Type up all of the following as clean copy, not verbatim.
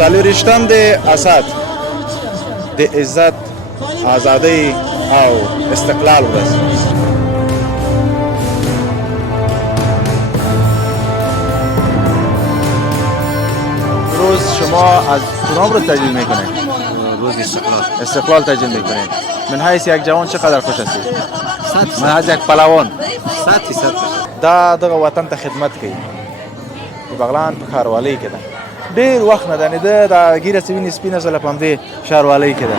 څلوېښتم د اسد د عزت آزادۍ او استقلال ورځ. روز شما از کدام رو تجلیل میکنید؟ روز استقلال. استقلال تجلیل میکنید. من حیث یک جوان چقدر خوش هستید؟ من حیث یک پهلوان 100% دغه وطن ته خدمت کوي. د بغلان په ښاروالۍ کې ده. ډېر وخت نه ده، دا ګیره چې وینې سپینه شوله په همدې ښاروالۍ کې ده.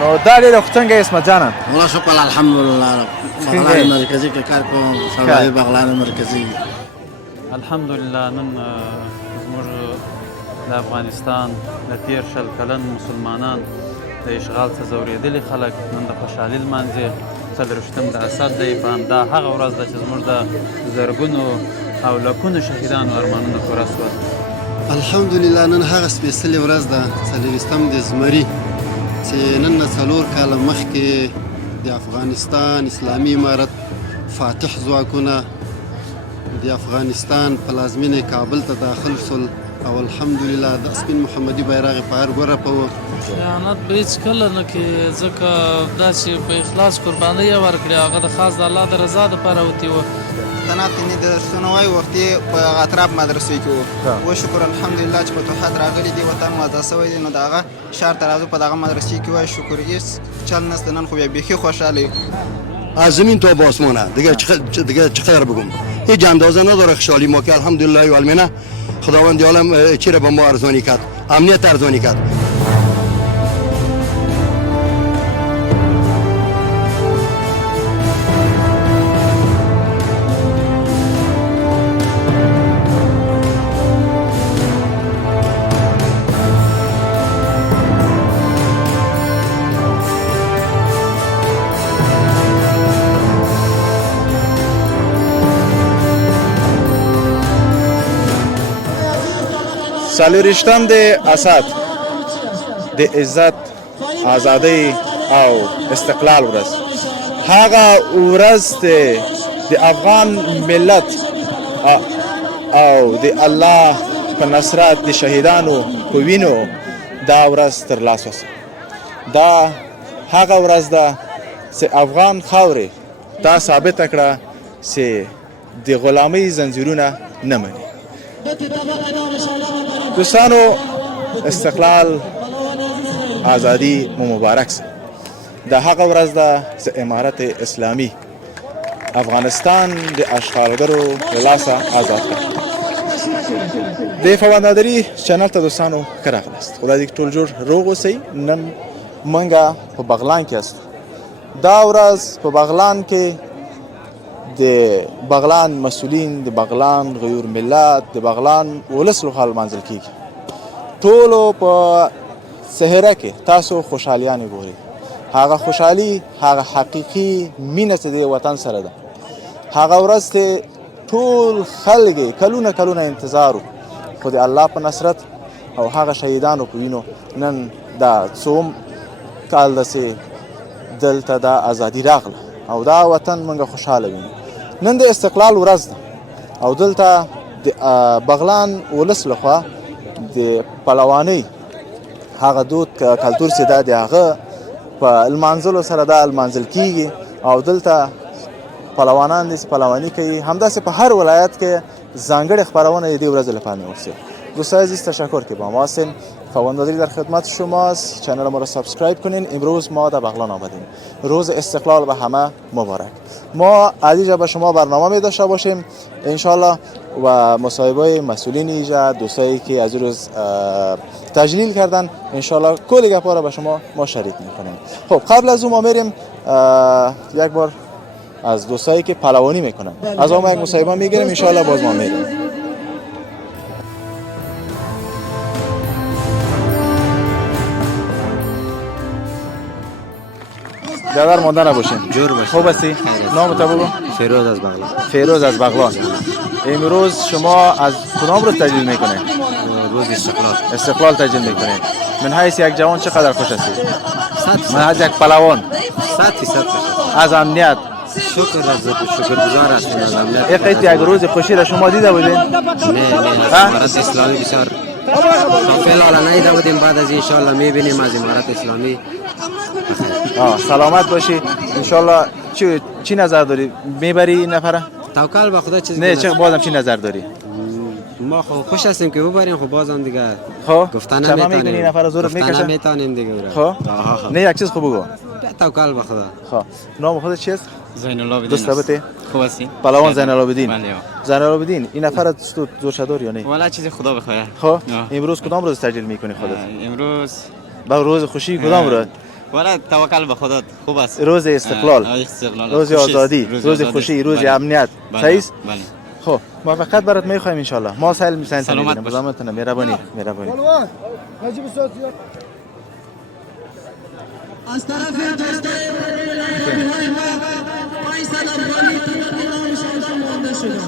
نو دا ډېره خو څنګه یې عصمت جانه؟ والله شکر الحمدلله. بغلان مرکزي کې کار کوم، ښاروالۍ بغلان مرکزي. الحمدلله نن زموږ د افغانستان د تېر شل کلن مسلمانان د اشغال څخه ځورېدلي خلک نن د خوشحالي لمانځي. 40 د اسد دی. په همدا هغه ورځ ده چې زموږ د زرګونو او لکونو شهیدانو ارمانونه پوره شول. الحمدلله نن هغه سپېڅلې ورځ ده 40 د زمري چې نن نه 4 کاله مخکې د افغانستان اسلامي امارت فاتح ځواکونه د افغانستان پلازمینې کابل ته داخل شول او الحمدلله د سپین محمدي بیرغ په هر ګوره په خیانت به هېڅکله نه کوي، ځکه دا چې په اخلاص قربانۍ یې ورکړې هغه د خاص د الله د رضا دپاره وتې وه. تناب تنې درسونه وایي وختي په اطراف مدرسو کې وو. شکر الحمدلله چې فتوحات راغلي دي، وطن وضع شوی دی، نو د هغه ښار ته راځو په دغه مدرسې کې وایي شکر هېڅ چل نشته. نن خو بیا بیخي خوشحاله یو. از زمین تا به آسمانه دیگه چقدر بگم، هیچ اندازه نداره خوشحالی ما که الحمدلله و المنه. خداوند عالم چی را به ما ارزانی کرد، امنیت ارزانی کرد. څلوېښتم د اسد د عزت آزادۍ او استقلال ورځ. هغه ورځ د افغان ملت او د الله په نصرت د شهیدانو په وینو دا ورځ ترلاسه شوه. دا هغه ورځ ده چې افغان خاورې دا ثابته کړه چې د غلامۍ زنځیرونه نه مني. دوستانو استقلال آزادی مو مبارک سه. دا هغه ورځ ده چې امارت اسلامي افغانستان د اشغالګرو له لاسه آزاد کړ. د فوندادري چینل ته دوستانو ښه راغلاست. خدای دې ټول جوړ روغ اوسئ. نن موږ په بغلان کې یاستو. دا ورځ په بغلان کې د بغلان مسؤلین، د بغلان غیور ملت، د بغلان ولس لخوا لمانځل کیږي. ټولو په صحرا کې تاسو خوشحالیانې ګورئ. هغه خوشحالي، هغه حقیقي مینه چې د وطن سره ده، هغه ورځ ته ټول خلک کلونه کلونه انتظار و، خو د الله په نصرت او هغه شهیدانو په وینو نن دا څوم کال ده چې دلته دا ازادي راغله او دا وطن موږ خوشحاله وینو. نن د استقلال ورځ ده او دلته د بغلان ولس لخوا د پهلوانۍ هغه دود کلتور چې دا د هغه په لمانځلو سره دا لمانځل کیږي او دلته پهلوانان دي چې پهلواني کوي. همداسې په هر ولایت کې ځانګړې خپرونه دې ورځ لپاره می‌افتید. دوستان عزیز تشکر که با ما هستین. فوندادری در خدمت شماست. چنل ما را سابسکرایب کنین. امروز ما در بغلان آمدیم. روز استقلال به همه مبارک. ما عزیزا به شما برنامه می داشته باشیم انشالله و مصاحبه مسئولین ایجا، دوستایی که از روز تجلیل کردن انشالله کلی گپا را به شما ما شریک میکنیم. خب قبل از اون ما میریم یک بار از دوستایی که پهلوانی میکنن از اون یک مصاحبه میگیریم انشالله باز ما میریم. بیادر مانده نباشین. جور باشین. خوب هستی؟ نام تو بگو. فیروز از بغلان. فیروز از بغلان. امروز شما از کدام روز تجلیل میکنید؟ روز استقلال. استقلال تجلیل میکنید. من حیث یک جوان چقدر خوش هستی؟ من حیث یک پهلوان 100% از امنیت شکرگزار هستیم از امنیت. یک روز خوشی را شما دیده بودین؟ نه امارت اسلامی بسیار فعلا نیده بودیم، بعد از ان شاء الله میبینیم از امارت اسلامی. سلامت باشی ان شاء الله. چی نظر داری میبری این نفره؟ توکل به خدا. چیزی نه چه بازم چی نظر داری؟ ما خوش هستیم که ببریم، خب بازم دیگه خب گفتن شما نمیتونیم. میگین این نفر زور گفتن میکشه؟ نمیتونیم دیگه. خب نه یک چیز خوب بگو. توکل به خدا. خب نام خودت چیست؟ زین الله بدین. دوست رابطه؟ خوب هستی؟ پهلوان زین العابدین. بله. زین العابدین این نفر تو زور شدار یا نه؟ والا چیزی خدا بخواد. خب امروز کدام روز تجلیل میکنی خودت؟ امروز با روز خوشی کدام روز؟ والا توکل به خدا خوب است. روز استقلال، روز آزادی، روز خوشی، روز امنیت. صحیح است؟ بله. خب موفقیت برات میخوایم ان شاء الله. ما سهل میسن سلامت باش. مزامتون مهربانی. از طرف دوستای فیصل افغانی امام شهدا مانده شده.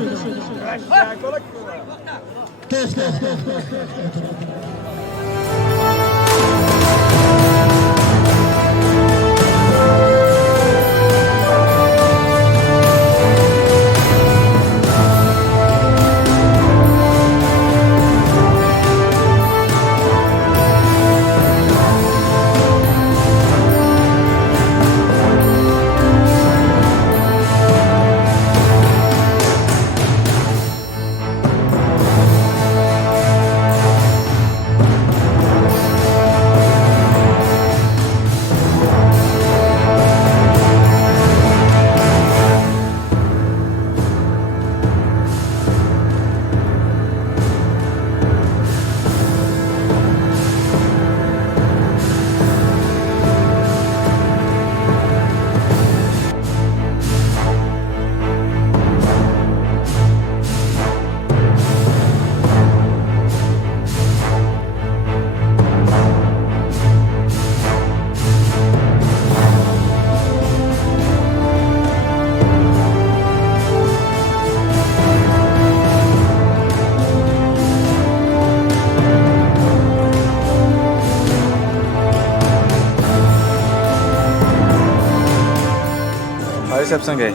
صاحب څنګه یې؟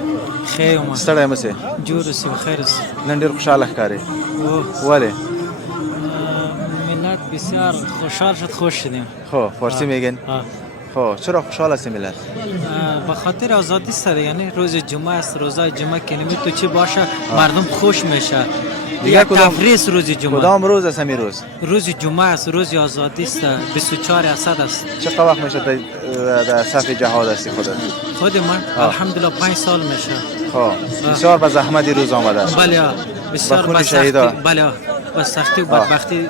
خیر یم. ستړی مه سې. جوړ اوسې، بخیر اوسې. نن ډېر خوشحاله ښکارې. ولې؟ ملت بسیار خوشحال شد، خوش شدیم. خب فارسی میگن؟ خب چرا خوشحال است ملت؟ به خاطر آزادی سر، یعنی روز جمعه است، روزای جمعه که نمی تو چی باشه مردم خوش میشه. دیگه تفریح روز جمعه. کدام روز است همین روز؟ روز جمعه است، روز آزادی است، 24 اسد است. چقدر وقت میشه در صف جهاد هستی خودت؟ خود من الحمدلله 5 سال میشه. خب بسیار به زحمت روز آمده. بله بسیار به سختی. بله با سختی و بدبختی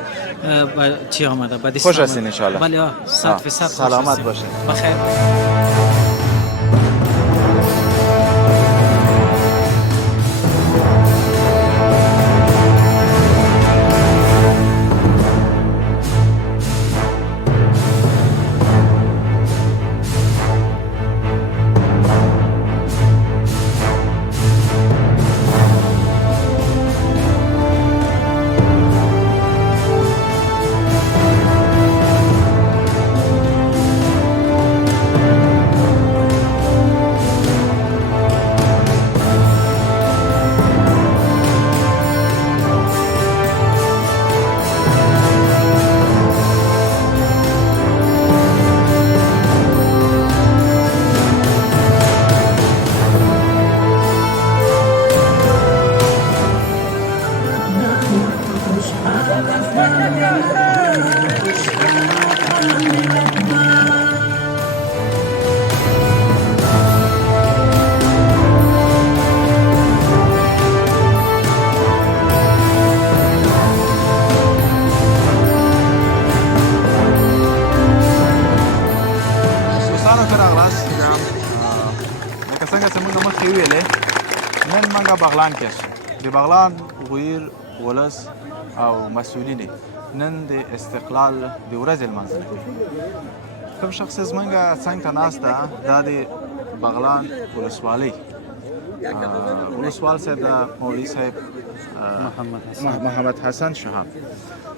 چی آمده؟ بدی خوش هستین ان شاء الله. بله 100% سلامت باشین. بخیر. بغلان کې د بغلان غویر ولس او مسؤلین نن د استقلال د ورځې لمانځل کوم شخص زمونږه څنګه ته ناست ده دا د بغلان ولسوالۍ ولسوال صاحب د مولوي صاحب محمد حسن شهاب.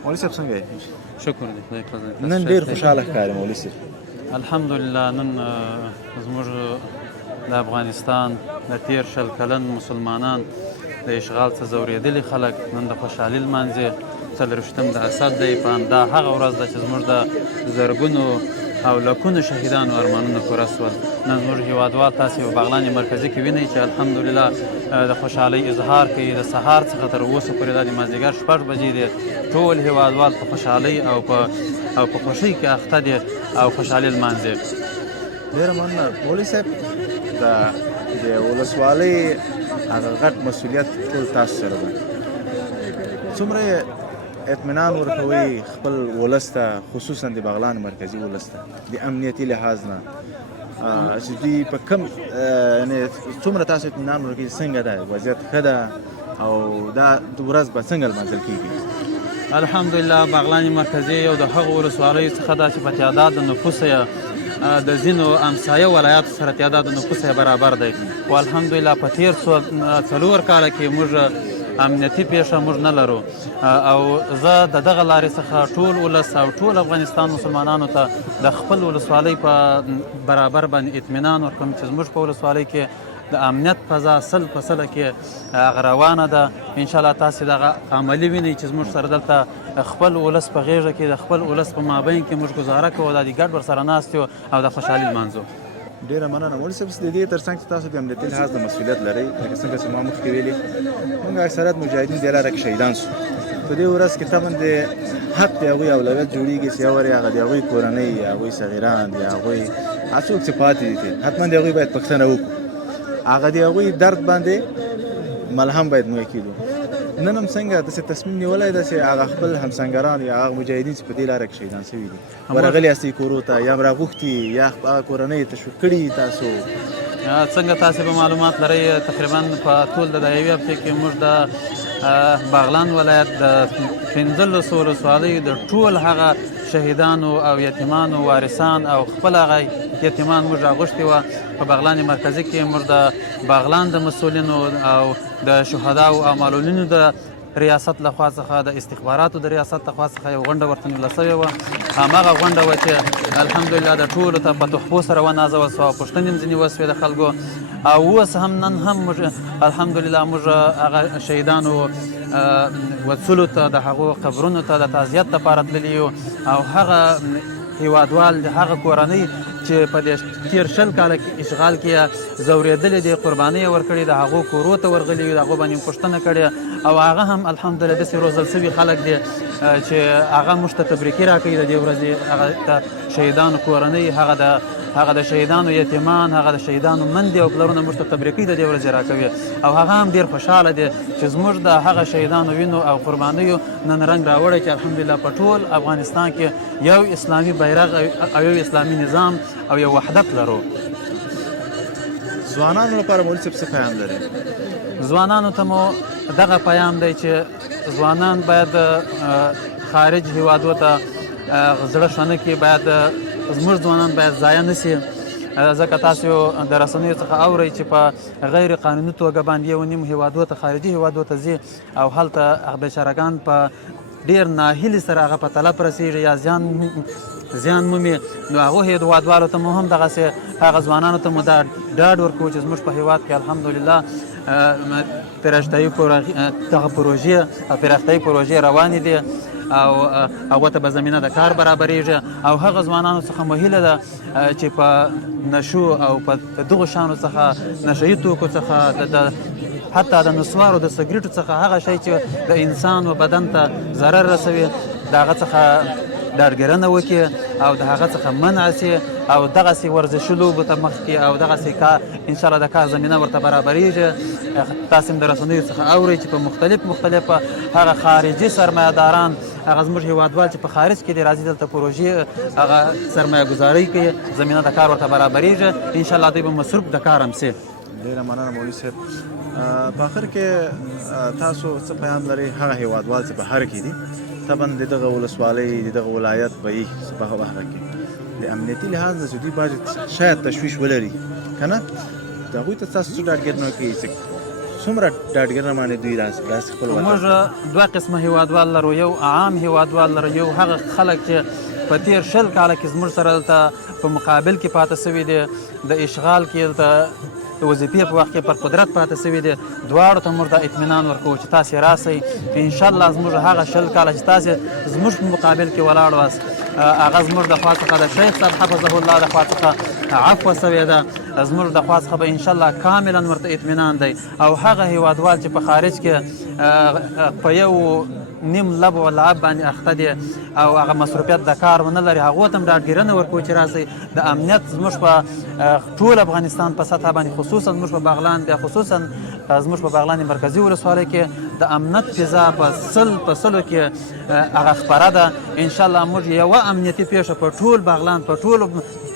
مولوي صاحب څنګه یې؟ شکر دی خدای پاک. نن ډېر خوشحاله ښکاري مولوي صاحب. الحمدلله نن زموږ د افغانستان د 13 کلن مسلمانان د د اشغال څخه ځورېدلي خلک نن د خوشحالي لمانځي. 40 د اسد دی. په همدا هغه ورځ ده چې زموږ د زرګونو او لکونو شهیدانو ارمانونه پوره شول. نن زموږ هیوادوال تاسې په بغلان مرکزي کې وینئ چې الحمدلله د خوشحالۍ اظهار کوي. د سهار څخه تر اوسه پورې دا د مازدیګر 6 بجې دی. ټول هیوادوال په خوشحالۍ او په خوښۍ کې اخته دي او خوشحالي لمانځي. ډېره مننه مولوي صاحب. د ولسوالۍ هغه غټ مسؤلیت ټول تاسو سره ده. څومره اطمینان ورکوئ خپل ولس ته، خصوصا د بغلان مرکزي ولس ته د امنیتي لحاظ نه چې دوی په کوم یعنې څومره تاسو اطمینان ورکوئ څنګه ده وضعیت ښه ده او دا ورځ به څنګه لمانځل کېږي؟ الحمدلله بغلان مرکزي یو د هغو ولسوالیو څخه ده چې په تعداد د نفوس یې د ځینو همسایه ولایاتو سره تعداد د نفوس یې برابر دی. خو الحمدلله په تېر 4 کاله کې موږ امنیتي پیښه موږ نه لرو. او زه د دغه لارې څخه ټول ولس او ټول افغانستان مسلمانانو ته د خپل ولسوالۍ په برابر باندې اطمینان ورکوم چې زموږ په ولسوالۍ کې د امنیت فضا 100% کې هغه روانه ده. انشاءالله تاسې دغه عملي وینئ چې زموږ سره دلته خپل ولس په غېږه کې د خپل ولس په مابین کې موږ ګزاره کوو، دا د ګډ ورسره ناست یو او د خوشحالي لمانځو. ډېره مننه مولوي صاحب. د دې تر څنګ چې تاسو د امنیتي لحاظ د مسؤلیت لرئ، لکه څنګه چې ما مخکې ویلي موږ اکثریت مجاهدین دې لاره کې شهیدان شو. په دې ورځ کې طبعا د حق د هغوی اولویت جوړېږي چې یو هغه د هغوی کورنۍ، د هغوی صغیران، د هغوی هر څوک چې پاتې دي حتما د هغوی باید پوښتنه وکړو. هغه د هغوی درد باندې ملهم باید موږ کېدو. نن هم څنګه داسې تصمیم نیولی ده چې هغه خپل همسنګران یا هغه مجاهدین چې په دې لاره کې شهیدان شوي دي ورغلي یاستئ کورو ته، یا راغوښتي یا هغه کورنۍ تشویق کړي تاسو؟ څنګه تاسې به معلومات لرئ تقریبا په ټول د یوې هفتې کې موږ د بغلان ولایت د 15 ولسوالیو د ټول هغه شهیدانو او یتیمانو وارثان او خپل هغه یتیمان موږ راغوښتي وه. په بغلان مرکزي کې موږ د بغلان د مسؤلینو او د شهداو او معلولینو د ریاست لخوا څخه د استخباراتو د ریاست لخوا څخه یو غونډه ورته نیوله شوې وه. هماغه غونډه وه چې الحمدلله د ټولو ته په تحفو سره ونازول شوه، پوښتنې هم ځینې وشوې د خلکو. او اوس هم نن هم موږ الحمدلله موږ هغه شهیدانو وڅلو ته د هغو قبرونو ته د تعزیت لپاره تللي یو، او هغه هیوادوال د هغه کورنۍ چې په دې تېر 20 کاله کې اشغال کې ځورېدلې دي، قربانۍ یې ورکړې، د هغو کورو ته ورغلي یو، د هغو باندې پوښتنه کړې. او هغه هم الحمدلله داسې روزل شوي خلک دي چې هغه موږ ته تبریکي راکوي د دې ورځې. هغه د شهیدانو کورنۍ، هغه د شهیدانو یتیمان، هغه د شهیدانو مندې او پلرونه موږ ته تبریکي د دې ورځې راکوي. او هغه هم ډېر خوشحاله دي چې زموږ د هغه شهیدانو وینو او قربانیو نن رنګ راوړی چې الحمدلله په ټول افغانستان کې یو اسلامي بیرغ او یو اسلامي نظام او یو وحدت لرو. ځوانانو لپاره مولوي صاحب څه پیام لري؟ ځوانانو ته مو دغه پیام دی چې ځوانان باید خارج هیوادو ته زړه شنه کړي، باید زموږ ځوانان باید ضایع نه شي. ځکه تاسو د رسنیو څخه اورئ چې په غیر قانوني توګه باندې یو نیم هیوادو ته، خارجي هیوادو ته ځي او هلته بیچارهګان په ډېر ناهیلي سره هغه په طلب رسېږي یا زیان مومي. نو هغو هیوادوالو ته مو هم دغسې هغه ځوانانو ته مو دا ډاډ ورکوو چې زموږ په هیواد کې الحمدلله پراختیایي پروژې روانې دي او هغو ته به زمینه د کار برابریږي. او هغه ځوانانو څخه مو هیله ده چې په نشو او په دغو شیانو څخه، نشهیي توکو څخه، حتی د نسوارو د سګریټو څخه، هغه شی چې د انسان و بدن ته ضرر رسوي، د هغه څخه ډاډګرنه وکړي او د هغه څخه منع شي او دغسې ورزشي لوبو ته مخ کړي او دغسې کار انشاءالله د کار زمینه ورته برابریږي. تاسې هم د رسنیو څخه اورئ چې په مختلف هغه خارجي سرمایه‌داران، هغه زموږ هیوادوال چې په خارج کې دي راځي دلته پروژې هغه سرمایه ګزاري کوي، زمینه د کار ورته برابریږي. انشاءالله دوی به مصروف د کار هم شي. ډېره مننه مولوي صاحب. په آخر کې تاسو څه پیام لرئ هغه هیوادوال چې بهر کې دي، طبعا د دغه ولسوالۍ د دغه ولایت به یې په هغه کې د امنیتي لحاظ نه چې دوی باید شاید تشویش ولري که نه، د هغوی ته تاسو څه ډاډګرنه کوي چې څومره ډاډګرنه باندې دوی داسې خپل وطن؟ موږ دوه قسمه هیوادوال لرو، یو عام هیوادوال لرو، یو هغه خلک چې په تېر 20 کاله کې زموږ سره دلته په مقابل کې پاته شوي دي، د اشغال کې دلته د وظیفې په وخت کې پر قدرت پاتې سوي دي دواړو ته موږ دا اطمینان ورکوو چې تاسې راسئ انشاءالله زموږ هغه 20 کاله چې تاسې زموږ په مقابل کې ولاړ واست هغه زموږ د خوا څخه د شیخ صاحب حفظه الله د خوا څخه عفوه سوې ده زموږ د خوا څخه به انشاءالله کاملا ورته اطمینان دی او هغه هیوادوال چې په خارج کې په یو نیم لب و لعب باندې اخته دي او هغه مصروفیت د کار ونه لري هغو ته هم ډاډګیرنه ورکوو چې راسئ د امنیت زموږ په ټول افغانستان په سطحه باندې خصوصا زموږ په بغلان کې خصوصا زموږ په بغلان مرکزي ولسوالۍ کې د امنیت فضا په سلو کې هغه خپره ده انشاءالله موږ یوه امنیتي پیښه په ټول بغلان په ټولو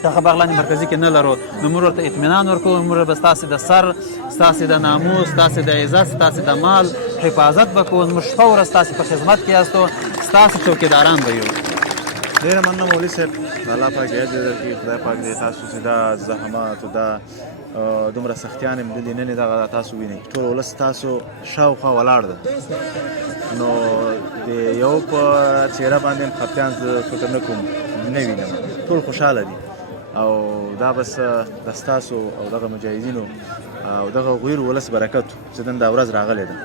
دغه بغلان مرکزي کې نه لرو نو موږ ورته اطمینان ورکوو موږ به ستاسې د سر ستاسې د ناموس ستاسې د عزت ستاسې د مال حفاظت به کوو زموږ شپه ورځ ستاسې په خدمت کې یاستو ستاسې چوکیداران به یو ډېره مننه مولوي صاحب الله پاک دې اجر درکړي خدای پاک دې تاسو چې دا زحمات او دا دومره سختیان هم دلې نه دغه تاسو وینئ ټول ولس تاسو شاوخوا ولاړ ده نو د یو په څېره باندې هم خفیان زه فکر نه کوم نه وینم ټول خوشحاله دي او دا بس د ستاسو او دغه مجاهدینو او دغه غویر ولس برکت چې نن دا ورځ راغلی ده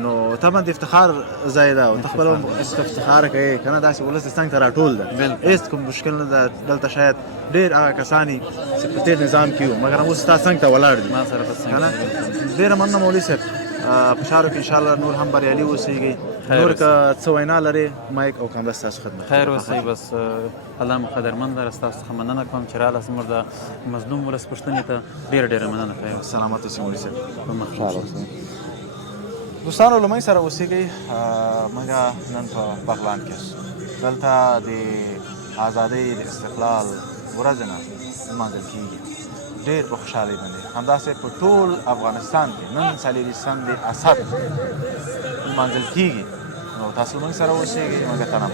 نو طبعا د افتخار ځای ده او ته خپله افتخار کوې که نه داسې ولس د څنګ ته راټول ده هېڅ کوم مشکل نه ده دلته شاید ډېر هغه کسان چې په تېر نظام کې وو مګر اوس ستا څنګ ته ولاړ دي که نه ډېره مننه مولوي صاحب په چارو کې انشاءالله نور هم بریالي اوسېږئ نور که څه وینا لرې مایک او کامره ستاسو خدمت خیر اوسئ بس الله مو قدرمند لره ستاسو څخه مننه کوم چې راله زموږ د مظلوم ولس پوښتنې ته ډېره مننه کوم سلامت اوسئ مولوي صاحب په مخ دوستانو لومړی سره اوسېږئ موږ نن په بغلان کې دلته د ازادۍ د استقلال ورځ نه لمانځل کېږي ډېر په خوشحالۍ باندې همداسې په ټول افغانستان کې نن 4 د اسد لمانځل کېږي نو تاسو موږ سره اوسېږئ موږ ته نه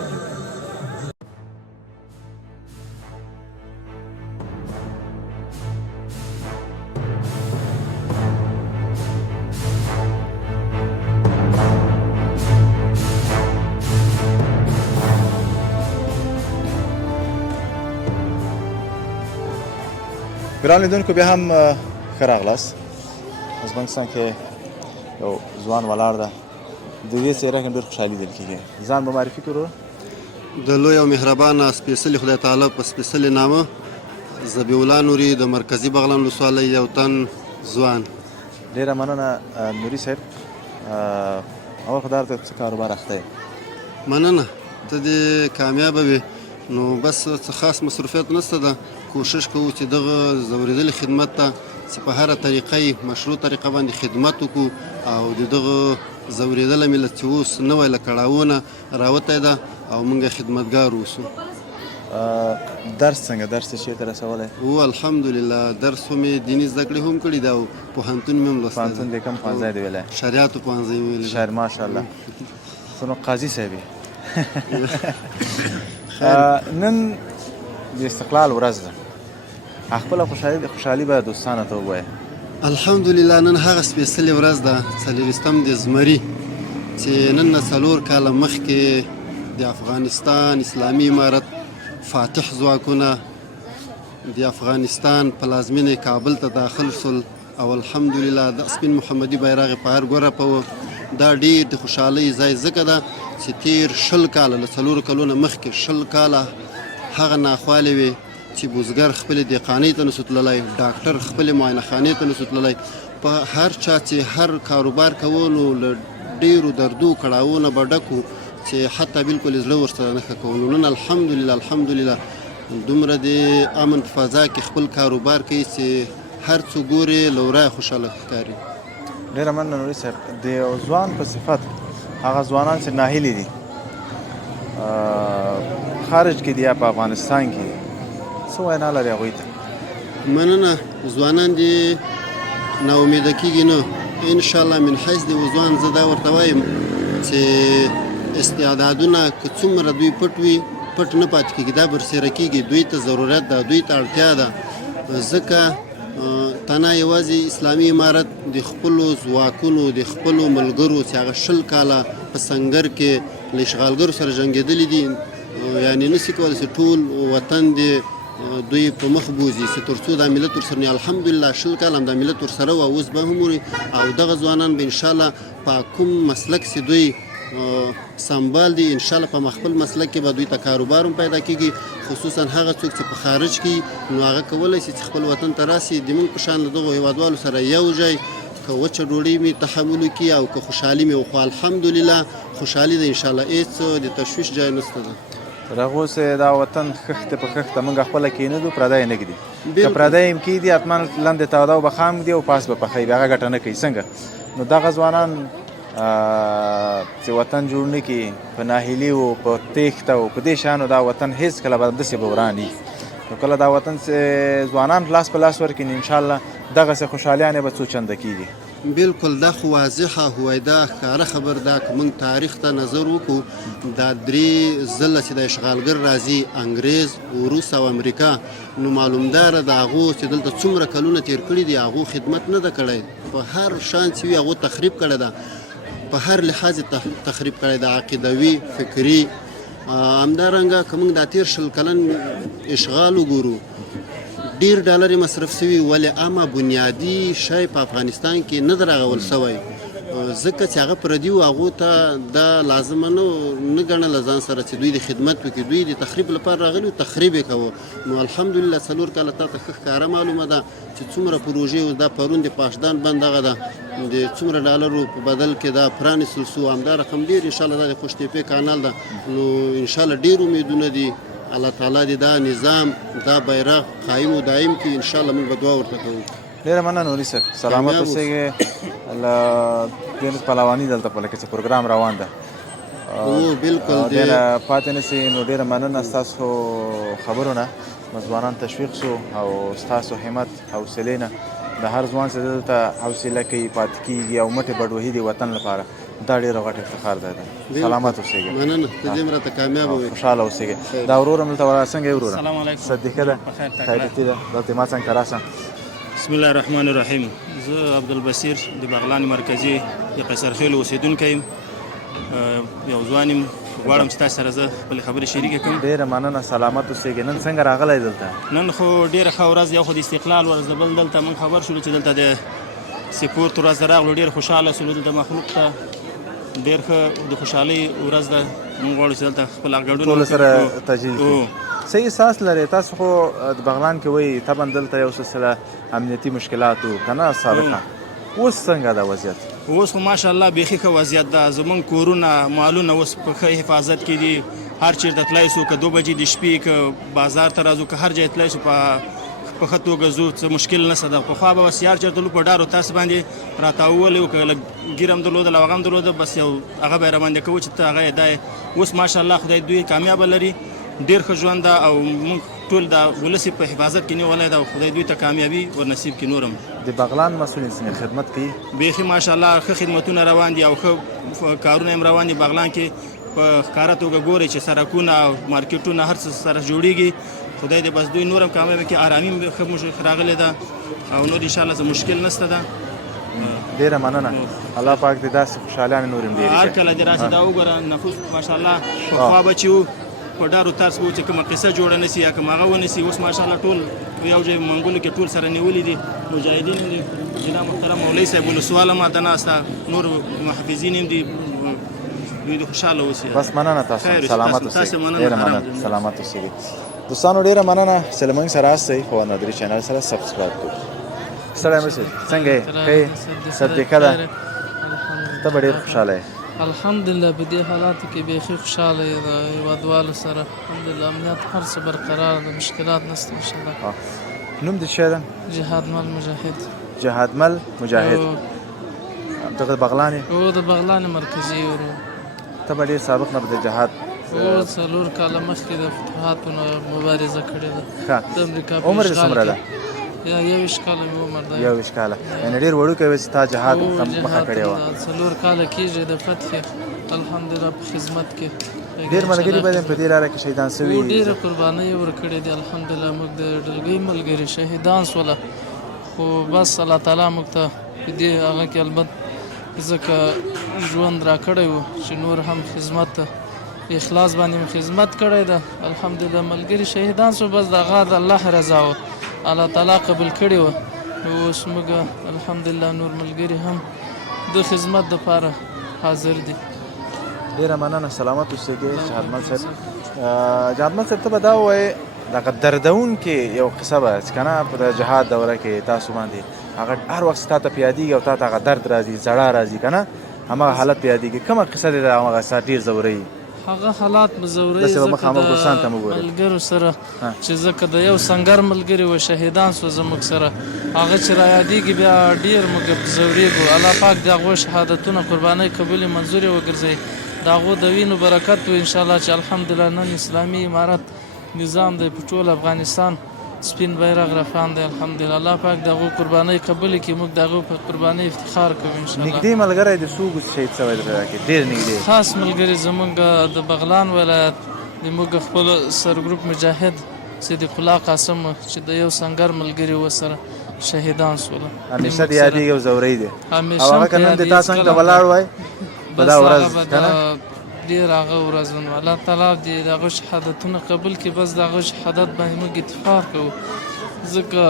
ګران لیدونکو بیا هم ښه راغلاست ازبکستان کې یو ځوان ولاړ ده د دې څېره کې ډېر خوشحالي لیدل کېږي ځان به معرفي کړو د لوی او مهربانه سپېڅلي خدای تعالی په سپېڅلي نامه ذبیح الله نوري د مرکزي بغلان ولسوالۍ یو تن ځوان ډېره مننه نوري صاحب اول خو دا ته څه کاروبار اخته یې مننه ته دې کامیابه وي نو بس څه خاص مصروفیت نشته ده کوشش کوو چې دغه ځورېدلي خدمت ته چې په هره طریقه مشروع طریقه باندې خدمت وکړو او د دغه ځورېدلی ملت چې اوس نوی له کړاوونه راوتی ده او موږ خدمتګار اوسو درس څنګه درس څه شي ته رسولی او الحمدلله درس خو مې دیني زده کړې هم کړي ده او پوهنتون مې هم لوستی پوهنتون د کوم ښوونځی دی ویلی شریعتو پوهنځی مې ویلی شاعر ماشاءالله څه نو قاضي صاحب نن د استقلال ورځ ده خپله خوشحالي به دوستانو ته ووایه الحمدلله نن هغه سپېڅلې ورځ ده 40 د زمري چې نن نه 4 کاله مخکې د افغانستان اسلامي امارت فاتح ځواکونه د افغانستان پلازمینې کابل ته داخل شول او الحمدلله د سپین محمدي بیرغ په هر ګوره په دا ډېر د خوشحالۍ ځای ځکه ده چې تېر 20 کاله له 4 کلونو مخکې 20 کاله هغه ناخوالې وې چې بزګر خپلې دهقانۍ ته نسو تللی ډاکټر خپلې معاینه خانې ته نسو تللی په هر چا چې هر کاروبار کوو نو له ډېرو دردو کړاوونه به ډک و چې حتی بالکل زړه ورسره نه ښه کوو نو نن الحمدلله دومره د امن په فضا کې خپل کاروبار کوي چې هر څو ګورې له ورایه خوشحاله ښکاري ډېره مننه نوري صاحب د یو ځوان په صفت هغه ځوانان چې ناهیلي دي خارج کې دي یا په افغانستان کې څه وینا لري هغوی ته مننه ځوانان دې ناامیده کېږي نه انشاءالله من حیث د ځوان زه دا ورته وایم چې استعدادونه که څومره دوی پټ وي پټ نه پاتې کېږي دا برسېره کېږي دوی ته ضرورت ده دوی ته اړتیا ده ځکه تنها یوازې اسلامي امارت د خپلو ځواکونو د خپلو ملګرو چې هغه 20 کاله په سنګر کې له اشغالګرو سره جنګېدلي دي یعنې نسي کولی چې ټول وطن دې دوی په مخ بوځي چې تر څو دا ملت ورسره الحمدلله شل کال هم دا ملت ورسره و اوس به هم وي او دغه ځوانان به انشاءالله په کوم مسلک چې دوی سنبال دي انشاءالله په مخفل مسلک کې به دوی ته کاروبار هم پیدا کیږي خصوصا هغه څوک چې په خارج کې نو هغه کولی شي چې خپل وطن ته راسي د موږ په شان له دغو هیوادوالو سره یو ځای که وچه ډوډۍ مې تحمل وکړي او که خوشحالي مې وخوا الحمدلله خوشحالي ده انشاءالله هېڅ د تشویش ځای نشته ده تر هغه اوسه دا وطن خښته په خښته موږ خپله کېنږدو پردی نه ږدي که پردی هم کېږدي حتما لاندې تاوده او به خام ږدي او پاس به پخوي بیا هغه ګټه نه کوي څنګه نو دغه ځوانان چې وطن جوړ نه کړي په ناهیلي او په تېښته او په دې شیانو دا وطن هېڅ کله به داسې به وران وي نو کله دا وطن چې ځوانان لاس په لاس ورکړي نو انشاءالله دغسې خوشحالیانې به څو چنده کېږي بالکل دا خو واضحه هویدا ښکاره خبر ده که موږ تاریخ ته نظر وکړو دا 3 ځله چې د اشغالګر راځي انګریز روس او امریکا نو معلومداره د هغو چې دلته څومره کلونه تېر کړي دي هغو خدمت نه ده کړی په هر شان چې وي هغو تخریب کړی ده په هر لحاظ تخریب کړی ده عقیدوي فکري همدارنګه که موږ دا تېر 20 کلن اشغال وګورو ډیر ډالر مصرف شوي ولې عامه بنیادي شی په افغانستان کې نه ده راغول شوی ځکه چې هغه پردي و هغو ته دا لازمه نه ګڼله ځان سره چې دوی د خدمت وکړي دوی د تخریب لپاره راغلي و تخریب یې کوه نو الحمدلله 4 کاله تا ته ښه ښکاره معلومه ده چې څومره پروژې اوس دا پرون د پاشدان بند دغه ده د څومره ډالرو په بدل کې دا پرانیستل سو همدا رقم ډېر انشاءالله دا د خوشتېپې کانال ده نو انشاءالله ډېر امیدونه دي الله تعالی دې دا نظام دا بیرغ قایم و دایم کړي انشاءالله موږ به دعا ورته کوو ډېره مننه نوري صاحب سلامت اوسئ له دې پهلواني دلته په لکه چې پروګرام روان ده بالکل ډېره پاتې نه سئ نو ډېره مننه ستاسو خبرو نه ځوانان تشویق سو او ستاسو همت حوصلې نه د هر ځوان چې دلته حوصله کوي پاتې کېږي او مټې بډوهي د وطن لپاره دا ډېره غټ افتخار ده سلامت اوسئ مننه ته دې راته کامیاب وي خوشحاله اوسئ دا ورور هم دلته څنګه یې وروره السلام علیکم صدیقه ده خیرتي ده دلته ما څنګه راسه بسم الله الرحمن الرحیم زه عبدالبصیر د بغلان مرکزي د قیصرخیل اوسیدونکی یم یو ځوان یم غواړم چې تاسو سره زه خپلې خبرې شریکې کړم ډېره مننه سلامت اوسئ نن څنګه راغلی دلته نن خو ډېره ښه ورځ یو خو د استقلال ورځ بل دلته موږ خبر شولو چې دلته د سپورت ورځ راغلو ډېر خوشحاله شولو دلته مخلوق ته ډېر ښه د خوشحالۍ ورځ ده موږ غواړو چې دلته خپل ګډون ټولو سره تجهیز کړو څه احساس لرئ تاسو خو د بغلان کې وایي طبعا دلته یو سلسله امنیتي مشکلات و که نه سابقه اوس څنګه ده وضعیت اوس خو ماشاءالله بیخي ښه وضعیت ده زمونږ کورونه مالونه اوس په ښه حفاظت کې دي هر چېرته تللی سو که 2 بجې د شپې که بازار ته راځو که هر ځای تللی سو په ښه توګه ځو څه مشکل نشته ده پخوا به بس یار چېرته لو په ډارو تاسو باندې راتاوولی و که لږ ګیر هم درلودل او هغه هم درلوده بس یو هغه به یې راباندې کوو چې ته هغه یې دا اوس ماشاءالله خدای دوی کامیابه لري ډېر ښه ژوند ده او موږ ټول د ولس په حفاظت کې نیولی ده او خدای دوی ته کامیابي ورنصیب کړي نور هم د بغلان مسؤلین څنګه خدمت کوي بیخي ماشاءالله ښه خدمتونه روان دي او ښه کارونه هم روان دي بغلان کې په ښکاره توګه ګورئ چې سړکونه او مارکیټونه هر څه سره جوړیږي خدای دې بس دوی نور هم کامیابه کړي ارامي هم ښه راغلې ده او نور انشاءالله څه مشکل نشته ده ډېره مننه الله پاک دې داسې خوشحالیانې نور هم ډېرې هر کله دې راسي دا وګوره نفوس ماشاءالله پخوا به چې و په ډارو ترس به و چې کومه قصه جوړه نه سي یا کوم هغه ونه سي اوس ماشاءالله ټول په یو ځای منګولو کې ټول سره نیولي دي مجاهدین هم دي جناب محترم مولوي صاحب ولسواله ماته ناسته نور محافظین هم دي دوی دې خوشحاله اوسي بس مننه تاسو سلامت اوسئ ډېره مننه سلامت اوسئ دوستانو ډېره مننه چې له موږ سره یاستئ په نادري چینل سره سبسکرایب کړئ ستړی مه شئ څنګه یې ښه صدیقه ده ته به ډېر خوشحاله یې الحمدلله په دې حالاتو کې بیخي خوشحاله یم د هیوادوالو سره الحمدلله امنیت هر څه برقرار ده مشکلات نشته انشاءالله نوم دې څه ده جهادمل مجاهد جهادمل مجاهد ته د بغلان یې او د بغلان مرکزي ورو ته به ډېر سابق نه د جهاد 4 کاله مخکې د فتوحاتو مبارزه کړې ده د امریکا عمر دې څومره ده یا 21 کاله مې عمر ده 21 کاله یعنې ډېر وړوکی وې چې تا جهاد مخه کړې وه 4 کاله کېږي د فتح الحمدلله په خدمت کې ډېر ملګري به په دې لاره کې شهیدان شوي ډېرې قربانۍ ورکړې دي الحمدلله موږ د ډلګۍ ملګري شهیدان سوله خو بس الله تعالی موږ ته په دې هغه کې البته ځکه ژوند راکړی و چې نور هم خدمت ته په اخلاص باندې مې خدمت کړی ده الحمدلله ملګري شهیدان شو بس د هغه د الله رضا وه الله تعالی قبول کړې وه نو اوس موږ الحمدلله نور ملګري هم د خدمت دپاره حاضر دي ډېره مننه سلامت اوسېږئ جهادمل صاحب جهادمل صاحب ته به دا ووایې دغه دردونکې یو قصه به چې که نه په د جهاد دوره کې تاسو باندې هغه هر وخت تا ته په یادېږي او تا ته هغه درد راځي زړه راځي که نه هماغه حالت په یادېږي کومه قصه دی د هغه ستا ډېر ځوروي هغه حالات به ځوروي داسې به ځکه مخامخ دوستان ته مو د ګورئ ملګرو سره چې ځکه د یو سنګر ملګري و شهیدان سو زموږ سره هغه چې را یادېږي بیا ډېر موږ ځورېږو الله پاک د هغو شهادتونه قربانۍ قبولې منظورې وګرځوي د هغو د وینو برکت و انشاءالله چې الحمدلله نن اسلامي امارت نظام دی په ټول افغانستان سپین بیرغ رفان دی الحمدلله الله پاک د هغو قربانۍ قبولې کړي موږ د هغو په قربانۍ افتخار کوو انشاءالله نږدې ملګری د څو شهید شوی دی په دغه کې ډېر نږدې خاص ملګري زموږ د بغلان ولایت د موږ خپل سرګروپ مجاهد صدیق الله قاسم چې د یو سنګر ملګري ورسره شهیدان شول همیشه د یادېږي او ځوروي دی همیشه او هغه که نن د تا څنګ ته ولاړ وای په دا ورځ که نه ډېر هغه ورځونه الله تعالی دې د هغه شهادتونه قبول کړي بس د هغه شهادت باندې موږ افتخار کوو ځکه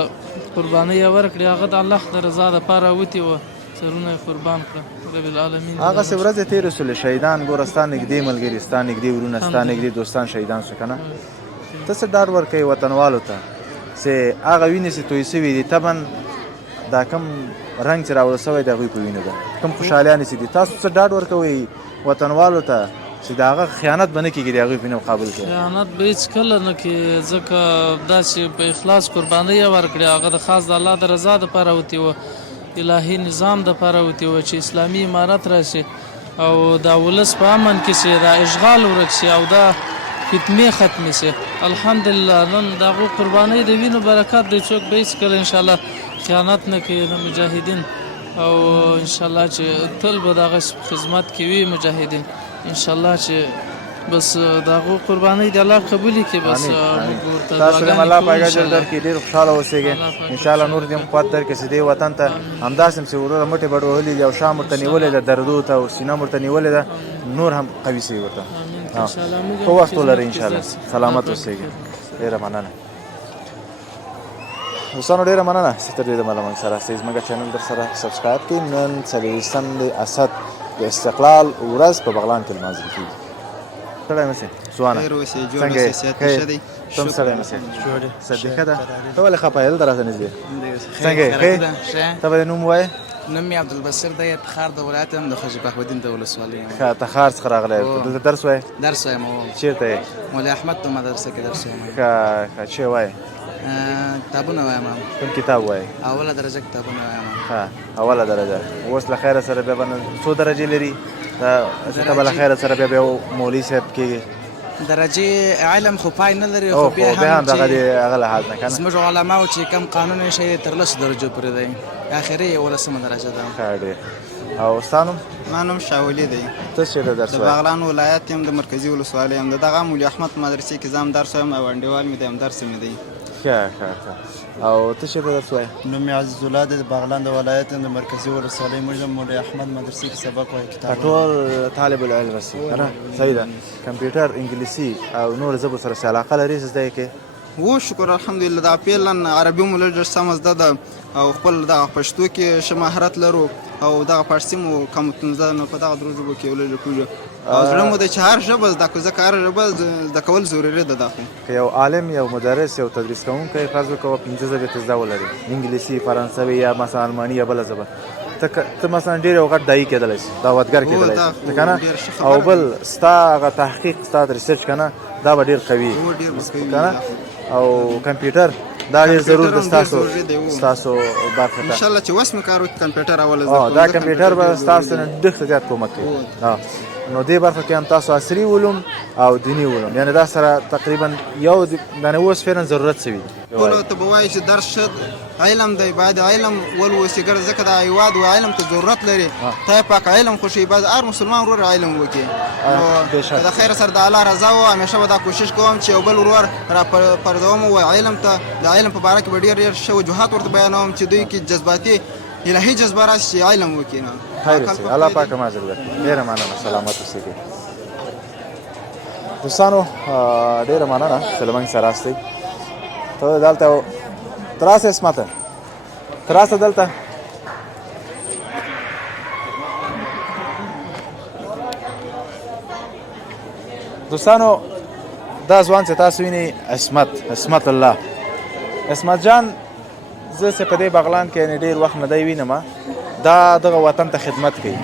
قربانۍ یې ورکړې هغه د الله د رضا دپاره وتې وه سرونه یې قربان کړه رب العالمین هغسې ورځې تېرې شولې شهیدان ګوره ستا نږدې ملګري ستا نږدې ورونه ستا نږدې دوستان شهیدان شو که نه ته څه ډاډ ورکوې وطنوالو ته چې هغه وینې چې توی شوي دي طبعا دا کم رنګ چې راوړل شوی د هغوی په وینو ده کوم خوشحالیانې چې دي تاسو څه ډاډ ورکوئ وطنوالو ته چې د هغه خیانت به نه کېږي د هغوی په وینو مقابل کې خیانت به هېڅکله نه کړي ځکه دا چې په اخلاص قربانۍ یې ورکړې هغه د خاص د الله د رضا دپاره وتې وه الهي نظام دپاره وتې وه چې اسلامي امارت راشي او دا ولس په امن کې شي دا اشغال ورک شي او دا فتنې ختمې شي الحمدلله نن د هغو قربانۍ د وینو برکت دی څوک به هېڅکله انشاءالله خیانت نه کوي د مجاهدین او انشاءالله چې تل به د هغه خدمت کې وي مجاهدین انشاءالله چې بس د هغو قربانۍ د الله قبولې کړي بس تاسو هم الله پاک اجر درکړي ډېر خوشحاله اوسېږئ انشاءالله نور دې هم قوت درکړي چې دې وطن ته همداسې هم چې وروره مټې بډ وهلي دي او شا ورته نیولې ده دردو ته او سینه ورته نیولې ده نور هم قوي شي ورته ښه وخت ولرئ انشاءالله سلامت اوسېږئ ډېره مننه دوستانو ډېره مننه چې تر دې دمه له موږ سره استئ زموږ چینل در سره سبسکرایب کړئ نن 24 د اسد د استقلال ورځ په بغلان کې لمانځل کېږي سړی مه سې سوانه څنګه یې ته هم سړی مه سې صدیقه ده ته ولې خفه یې دلته راته نږدې څنګه یې ښه ته به دې نوم ووایې نوم مې عبدالبصیر دی تخار د ولایت یم د خواجه بهاءالدین د ولسوالۍ یم ښه تخار څخه راغلی دلته درس وایې درس وایم چېرته یې مولوي احمد په مدرسه کې درس وایم ښه چې وایې کتابونه وایم کوم کتاب وایې اوله درجه کتابونه وایم ښه اوله درجه اوس له خیره سره بیا به څو درجې لري چې ته به له خیره سره بیا مولوي صاحب کېږي درجې علم خو پای نه لري خو بیا هم دغه د هغه لحاظ نه که نه زموږ علماو چې کم قانون یې شی تر 10 درجو پورې دی اخري 11مه درجه ده ښه ډېر او ستا نوم ما نوم شاولي دی ته چېرته درس د بغلان ولایت یم د مرکزي ولسوالۍ یم د دغه مولوي احمد مدرسې کې زه هم درس وایم او انډیوال مې دی هم درس مې دی ښه او ته چېرته درس وایې نوم مې عزیز الله دی د بغلان د ولایت یم د مرکزي ولسوالۍ موږ هم مولوي احمد مدرسې کې سبق وایو کتاب ټول طالب العلم هسې که نه صحیح ده کمپیوټر انګلیسي او نور ژبو سره چې علاقه لرې زده یې کې و شکر الحمدلله دا فعلا عربي مو لږ سمه زده ده او خپل دغه پښتو کې ښه مهارت لرو او دغه فارسي مو کم تنزه نو په دغه درو ژبو کې یو لږ کوو او زړه مو دی چې هر ژبه زده کړو ځکه هر ژبه زده کول ضروري ده دا خو که یو عالم یو مدرس یو تدریس کوونکی فرض وکړه 5 ژبې ته زده ولري انګلیسي فرانسوي یا مثلا الماني یا بله ژبه ته مثلا ډېر یو غټ دایي کېدلی شي دعوتګر کېدلی شي که نه او بل ستا هغه تحقیق ستا ریسرچ که نه دا به ډېر قوي که نه او کمپیوټر دا ډېر ضرور ده ستاسو برخه ته انشاءالله چې اوس مې کار وکړي کمپیوټر اول دا کمپیوټر به ستاسو نه ډېر ډېر کومک کوي نو دې برخه کې هم تاسو عصري علوم او دیني علوم یعنې دا سره تقریبا یو یعنې اوس فعلا ضرورت شوي دي ټولو ته به وایي چې درس ښه علم دی باید علم ولوسي ګر ځکه دا هېواد علم ته ضرورت لري ته یې پاک علم خوښوي باید هر مسلمان ورور علم وکړي نو د خیر سره د الله رضا و همیشه به دا کوشش کوم چې یو بل ورور را پرځوم ووایي علم ته د علم په باره کې به ډېر ښه وجوهات ورته بیانوم چې دوی کې جذباتي الهي جذبه راشي چې علم وکړي خیر شي الله پاک هم اجر درکړي ډېره مننه سلامت اوسېږئ دوستانو ډیره مننه چې له موږ سره راستئ. ته دلته ته راسه اسمته، ته راسه دلته. دوستانو دا ځوان چې تاسو وینئ عصمت الله، عصمت جان زه چې په دې بغلان کې یعنې ډېر وخت نه دی وینم، دا دغه وطن ته خدمت کوي.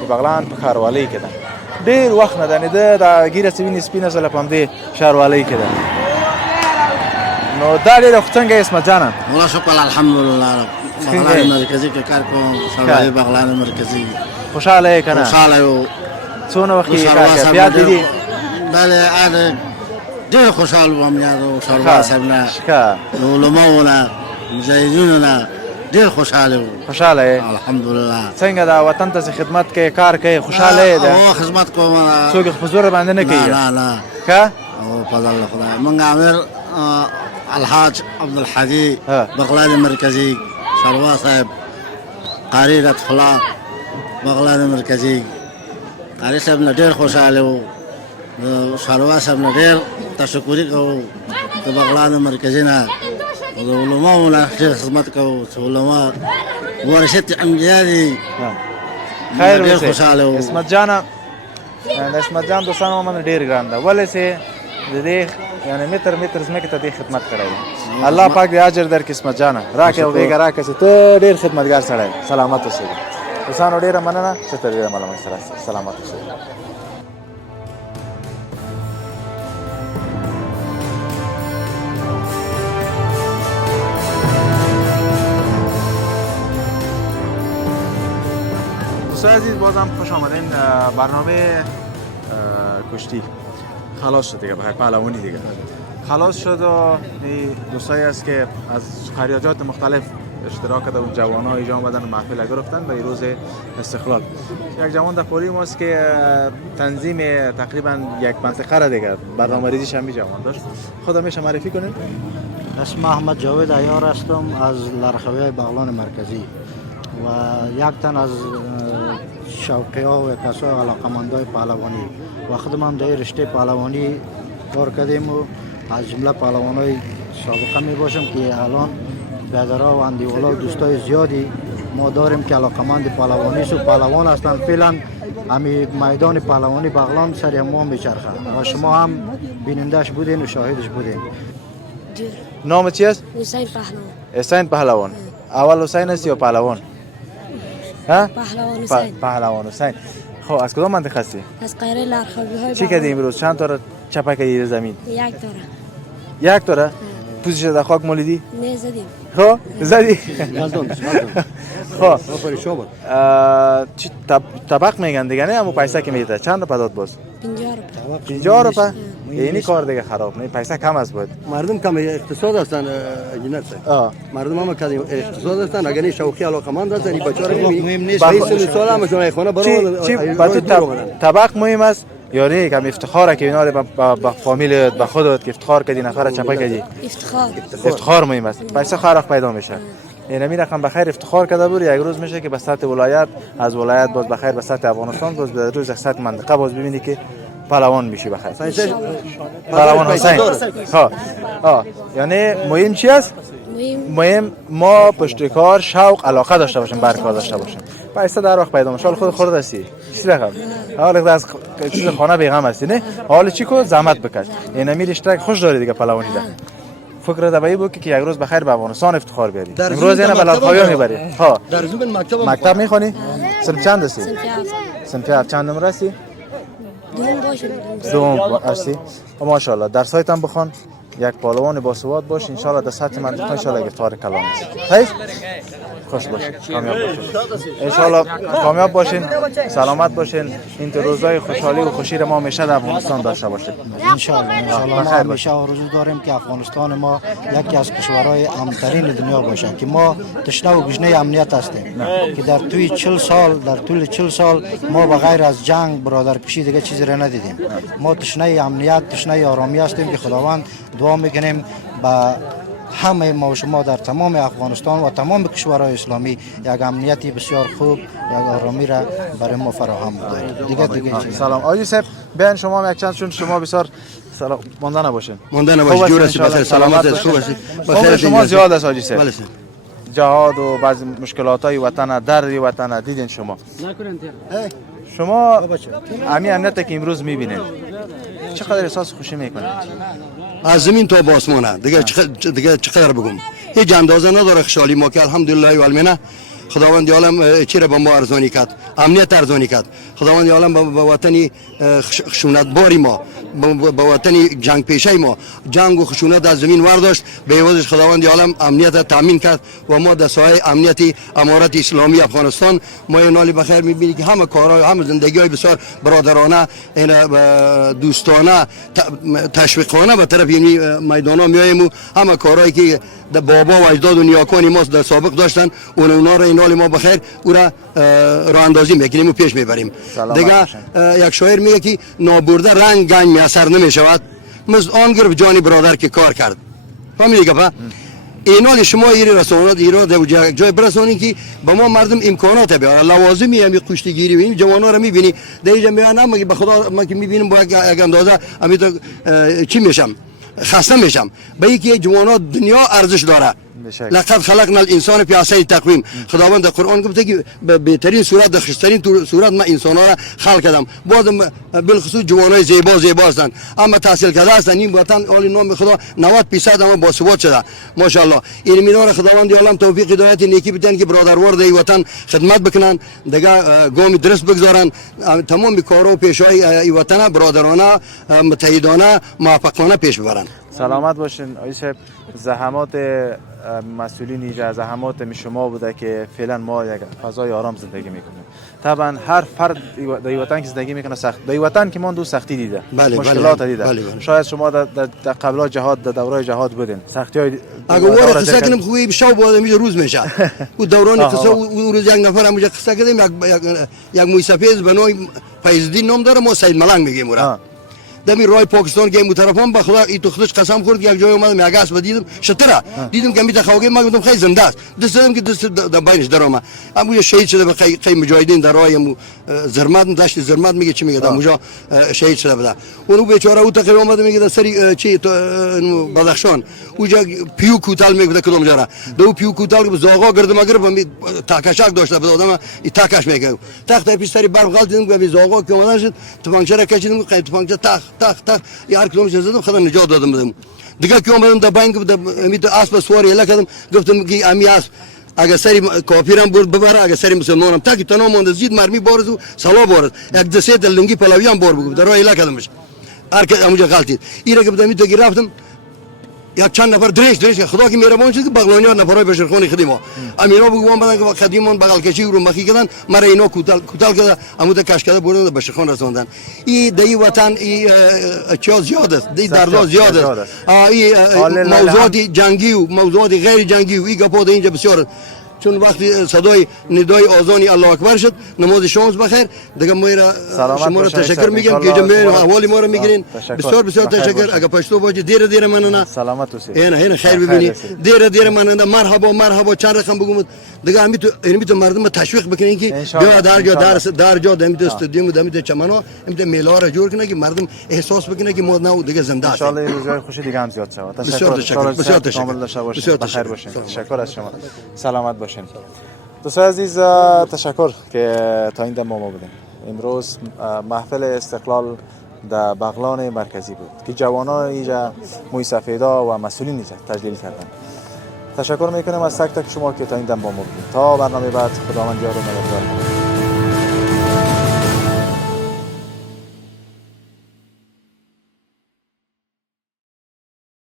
د بغلان په ښاروالۍ کې ده، ډېر وخت نه ده، یعنې ده دا ږیره چې ویني سپینه زله په همدې ښاروالۍ کې ده. نو دا ډېره خو څنګه عصمت جانه؟ والله شکر الحمدلله. بغلان مرکزي کې کار کوم، ښاروالۍ بغلان مرکزي. خوشحاله یې که نه؟ خوشحاله یو. څونه وخت یې کار کوي؟ بیا دې دي؟ بله ډېر خوشحال وم یارو ښاروال صاحب نه، د علماو نه، مجاهدینو نه ډېر خوشحاله وم. خوشحاله یې؟ الحمدلله. څنګه دا وطن ته چې خدمت کوي، کار کوي، خوشحاله یې ده؟ خدمت کوم. څوک په زور باندې نه کوي؟ نه نه. ښه؟ او فضل خدای. موږ امیر الحاج عبدالحدی بغلان مرکزي، ښاروال صاحب قاري لطف الله بغلان مرکزي، قاري صاحب نه ډېر خوشحاله وو. د ښاروال صاحب نه ډېر تشکري کوو، د بغلان مرکزي نه د علماو نه ډېر خدمت کوو چې علما ورثة انبیا دي. خیر ډېر خوشحاله وو. عصمت جانه، د عصمت جان دوستانو من ډېر ګران ده، ولې چې د دې یعنې متر ځمکې ته دې خدمت کړی دی. الله پاک دې اجر درکړي عصمت جانه، راکړې او غېږه راکړه چې ته ډېر خدمتګار سړی یې. سلامت اوسئ. دوستانو ډېره مننه چې تر ډېره مله موږ سره سلامت اوسئ. دوستان عزیز بازم خوش آمدین. برنامه کشتی خلاص شد دیگه، بخیر پهلوانی دیگه خلاص شد و دوستایی است که از خیریات مختلف اشتراک کرده و جوان‌ها اینجا آمدن و محفل گرفتن به روز استقلال. یک جوان در پولی ماست که تنظیم تقریبا یک منطقه را دیگه برنامه‌ریزیش هم جوان داشت. خودم میشه معرفی کنید؟ اسم احمد جاوید عیار هستم از لرخوی بغلان مرکزی و یک تن از شوقی ها و کسای علاقمندای پهلوانی و خودم در رشته پهلوانی کار کردیم و از جمله پهلوانای سابقه می باشم که الان بیادرها و اندیوالا و دوستای زیادی ما داریم که علاقمند پهلوانی و پهلوان هستند. فعلا همی میدان پهلوانی بغلان سر ما میچرخه و شما هم بینندش بودین و شاهدش بودین. نام چی است؟ حسین پهلوان. حسین پهلوان. اول حسین است یا پهلوان؟ ها؟ پهلوان حسین. پهلوان حسین. خب از کدام منطقه هستی؟ از قیره لرخوی های. چی کردی امروز؟ چند تا چپک کردی زمین؟ یک تا. پوزش در خاک مالیدی؟ نه زدیم. خب زدی؟ خب چی طبق میگن دیگه نه؟ همون پیسه که میده چند رو پداد باز؟ 50 روپه. یعنی کار دیگه خراب نه، پیسه کم است بود. مردم کم اقتصاد هستن انجینر صاحب. مردم هم کم اقتصاد هستن، اگر شوخی علاقمند هستن این بچه‌ها رو مهم نیست. 20 سال هم شما خانه برای طبق مهم است. یاری کم افتخاره که اینا رو با فامیلت با خودت که افتخار کردی نفر چپا کردی. افتخار مهم است. پیسه خرق پیدا میشه. این می رقم بخیر افتخار کرده بود، یک روز میشه که به سطح ولایت، از ولایت باز بخیر به سطح افغانستان، باز به روز سطح منطقه باز ببینی که پهلوان میشی بخیر. پهلوان حسین. ها یعنی مهم چی است؟ مهم ما پشتکار شوق علاقه داشته باشیم، برکار داشته باشیم. پیسه در وقت پیدا میشه. خود هستی چی رقم؟ حالا از چیز خانه بیغم هستی نه؟ حالا چی کو زحمت بکش. این امیر اشتراک خوش داری دیگه پهلوانی ده. فکر دبایی بود که یک روز بخیر به افغانستان افتخار بیاری. امروز اینا بلدخواهی میبری. ها. در زوبن مکتب میخونی؟ صنف چند هستی؟ صنف 7. چند نمره هستی؟ دوم هستی؟ ماشاءالله درسایت هم بخون. یک پهلوان باسواد باش، ان شاء الله در سطح منطقه ان شاء الله گرفتار کلام میشی. خیر؟ خوش باش، کامیاب باشین. ان شاء الله کامیاب باشین، سلامت باشین. این روزای خوشحالی و خوشی ما همیشه در افغانستان داشته باشید. ان شاء الله ما همیشه آرزو داریم که افغانستان ما یکی از کشورهای امن‌ترین دنیا باشه، که ما تشنه و گشنه امنیت هستیم، که در طول 40 سال ما بغیر از جنگ برادرکشی دیگه چیزی را ندیدیم. ما تشنه امنیت، تشنه آرامی هستیم که خداوند دعا میکنیم با همه ما و شما در تمام افغانستان و تمام کشورهای اسلامی یک امنیتی بسیار خوب، یک آرامی را برای ما فراهم دارید. دیگه سلام آقای یوسف، بیاین شما هم یک چند، چون شما بسیار سلام مانده نباشین. مانده نباشید، جور هستی، بخیر، سلامت هستی، خوب هستی. عمر شما زیاد است حاجی صاحب. بله. جهاد و بعض مشکلات‌های وطن، درد وطن دیدین شما امی امنیت که امروز می‌بینید چقدر احساس خوشی می‌کنید؟ از زمین تا آسمان دیگه چقدر بگم، هیچ اندازه نداره خوشحالی ما که الحمدلله و المنه. خداوند عالم چیره به ما ارزانی کرد، امنیت ارزانی کرد. خداوند عالم به وطنی خشونت باری ما، به وطنی جنگ پیشه ما، جنگ و خشونت از زمین ورداشت، به عوضش خداوند عالم امنیت تامین کرد و ما در سایه امنیتی امارت اسلامی افغانستان ما نالی بخیر میبینی که همه کارهای، همه زندگی‌های بسیار برادرانه، دوستانه، تشویقانه به طرف این میدانا میایم و همه کارهایی که بابا و اجداد و نیاکان ما در سابق داشتن اونا را نالی ما بخیر او را راه اندازی میکنیم و پیش میبریم. دیگه یک شاعر میگه که نابرده رنگ گنج میسر نمیشود مثل آن گرفت جانی برادر که کار کرد. فهمیدی که اینال شما ایری رسانات ایران در جای برسونین که به ما مردم امکانات بیاره، لوازمی هم کشتیگیری و این جوانا رو میبینی در اینجا میانم به خدا ما که میبینیم با یک اندازه امیتو چی میشم خسته میشم به اینکه جوانا دنیا ارزش داره. لقد خلقنا الانسان فی احسن تقویم. خداوند در قرآن گفته که به بهترین صورت، در خوشترین صورت من انسان ها را خلق کردم. بازم بالخصوص جوانای زیبا هستند، اما تحصیل کرده هستند. این وطن اول نام خدا 90% اما باثبات شده ماشاءالله. این مینا خداوند عالم توفیق هدایت نیکی بدن که برادروار در وطن خدمت بکنن، دیگه گام درست بگذارن، تمام کارا و پیشای ای وطن برادرانه متحدانه موفقانه پیش ببرن. سلامت باشین آقای صاحب. زحمات مسئولین اینجا، زحمات شما بوده که فعلا ما یک فضای آرام زندگی میکنیم. طبعا هر فرد در وطن که زندگی میکنه سخت، در وطن که ما دو سختی دیده، مشکلات دیده. شاید شما در قبل جهاد، در دوره جهاد بودین، سختی های اگه واره قصه کنیم خوبی شب بود میشه روز میشه. او دوران قصه او روز یک نفر همونجا قصه کردیم، یک موی سفید به نام فیض‌الدین نام داره، ما سید ملنگ میگیم اون. دمی رای پاکستان گیم طرفم به خدا این تو خودش قسم خورد یک جای اومدم یک اسب دیدم شتره، دیدم که میته خوگه ما گفتم خیلی زنده است، دستم که دست در بینش درآمد. اما شهید شده به خیلی مجاهدین در رایم زرمت داشت، زرمت میگه چی میگه اونجا شهید شده بوده. اونو بیچاره او تقریبا اومد میگه در سری چی بدخشان اونجا پیو کوتال میگه کدوم جاره دو پیو کوتال به زاغا گردم اگر تاکشک داشته به آدم این تاکش میگه تخت پیش سری برق غلط دیدم که زاغا که اومدن شد تفنگچه را کشیدم تفنگچه تخت یار کلوم زدم خدا نجات دادم بدم. دیگه که اومدم در بانک امید اسب سواری لکدم گفتم که امی اسب اگر سری کافرم برد ببره، اگر سری مسلمانم تا که تنها مونده زید مرمی بارز و سلا بارز یک دسته لنگی پلاویان بار بگو در راه لکدمش هر که اونجا غلطید. اینا که بدم تو گرفتم یک چند نفر درش خدا که مهربان شد که بغلانی‌ها نفرای بشرخوانی خدیما امینا بگوام بدن که خدیمان بغل کشی رو مخی کردن مرا اینا کوتال کرده عمود کش کرده بردن بشرخوان رسوندن. این دی وطن این چیز زیاد است، دی درد زیاد است. این موضوعات جنگی و موضوعات غیر جنگی و این گپا اینجا بسیار. چون وقتی صدای ندای آذانی الله اکبر شد نماز شام بخیر دیگه ما شما را تشکر میگم که جمعه احوال ما را میگیرین. بسیار تشکر. اگه پشتو باشه دیر مننه سلامت اوسی اینا خیر ببینی دیر مننه مرحبا چند رقم بگم دیگه امیتو مردم تشویق بکنین که بیا در جا دمیت استادیوم دمیت چمنو امیت میلا را جور کنه که مردم احساس بکنه که ما نه دیگه زنده هستیم. ان شاء الله روزهای خوشی دیگه هم زیاد شود. بسیار تشکر. بخیر باشین. تشکر از شما. سلامت باشین. دوستان عزیز تشکر که تا این دم ما بودیم. امروز محفل استقلال در بغلان مرکزی بود که جوانان اینجا موی سفیدا و مسئولین اینجا تجلیل کردن. تشکر میکنم از تک تک شما که تا این دم با ما بودیم. تا برنامه بعد خداوند یار و مددگار.